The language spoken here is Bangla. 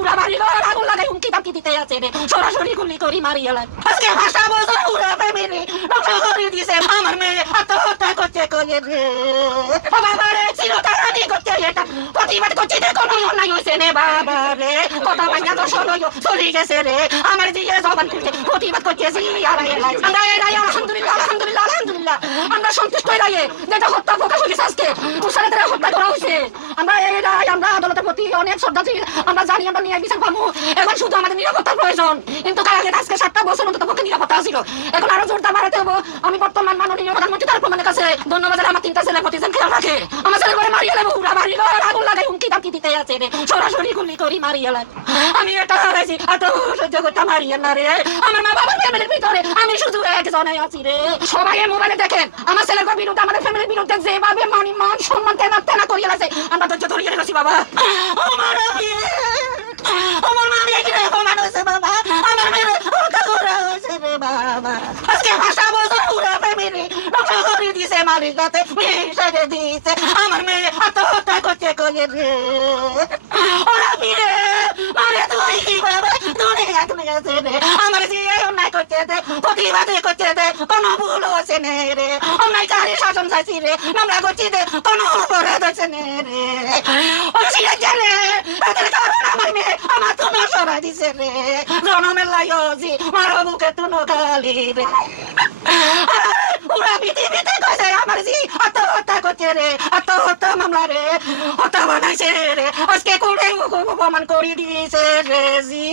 উড়া মারিল আগুন লাগাই হুমকি তামকি দিতে আছে রে সরাসরি গুলি করি মারিয়ে লাই আজকে ভাষা বছর উড়া ফ্যামিলি ধ্বংস করে দিছে আমার মেয়ে আত্মহত্যা করতে কয়ে রে বাবা রে চিরতারানি করতে এটা প্রতিবাদ করছি রে কোনো অন্যায় হয়েছে রে বাবা রে কথা মাইনা তো সরই চলে গেছে রে আমার দিয়ে জবান খুলতে প্রতিবাদ করতেছি আমরা এরাই আলহামদুলিল্লাহ আলহামদুলিল্লাহ আলহামদুলিল্লাহ আমরা সন্তুষ্ট এরাই যেটা হত্যা প্রকাশ হয়েছে আজকে মুসারাদের হত্যা করা হয়েছে আমরা এরাই আমরা আদালতের প্রতি অনেক শ্রদ্ধাশীল আমরা জানি আমরা নিয়ে বিচার পাবো এখন শুধু আমাদের নিরাপত্তার প্রয়োজন কিন্তু আগে আজকে 7টা বছর অন্তত পক্ষে নিরাপত্তা ছিল এখন আরো জোরদার বাড়াতে হবে আমি বর্তমান মাননীয় প্রধানমন্ত্রী তার প্রমাণের কাছে ধন্যবাদ আমার 3টা ছেলে প্রতিদিন খেয়াল রাখে আমার ছেলে করে মারিয়ে লেবো উড়া মারিল আগুন লাগাই হুমকি তামকি দিতে আছে রে সরাসরি গুলি করি মারিয়ে লাই আমি এটা হারাইছি এত সহ্য করতে মারিয়ে না রে আমার মা বাবার ফ্যামিলির ভিতরে আমি শুধু একজনই আছি রে সবাই মোবাইলে দেখেন আমার ছেলের বিরুদ্ধে আমাদের ফ্যামিলির বিরুদ্ধে যেভাবে মান সম্মান তেনা করিয়ে লাগছে আমরা ধৈর্য ধরিয়ে রেখেছি বাবা আমার মা দেখি রে অপমান হয়েছে বাবা আমার মেয়ে হত্যা করা হয়েছে রে বাবা আজকে ভাষা বছর উড়া ফ্যামিলি ধ্বংস করে দিছে মালিক রাতে মিশে দিছে আমার মেয়ে আত্মহত্যা করতে কয়ে রে ওরা ফিরে মারে তুই কি বাবা দুনিয়া তুমি আছে রে আমার যে অন্যায় করতে দে প্রতিবাদ করতে দে কোনো ভুল হচ্ছে নে রে অন্যায় কারে শাসন চাইছি রে আমরা করছি দে কোনো অপরাধ হচ্ছে নে রে ও ছিঁড়ে গেলে এদের কারণ আমার মেয়ে আমার তুনো সরাই দিছে রে জনমের লাইজি মারো বুকে তুনো খালি রে ওরা পৃথিবীতে কইছে আমার জি আত্মহত্যা করছে রে আত্মহত্যা মামলা রে হত্যা বানাইছে রে আজকে করে প্রমাণ করে দিয়েছে রে জি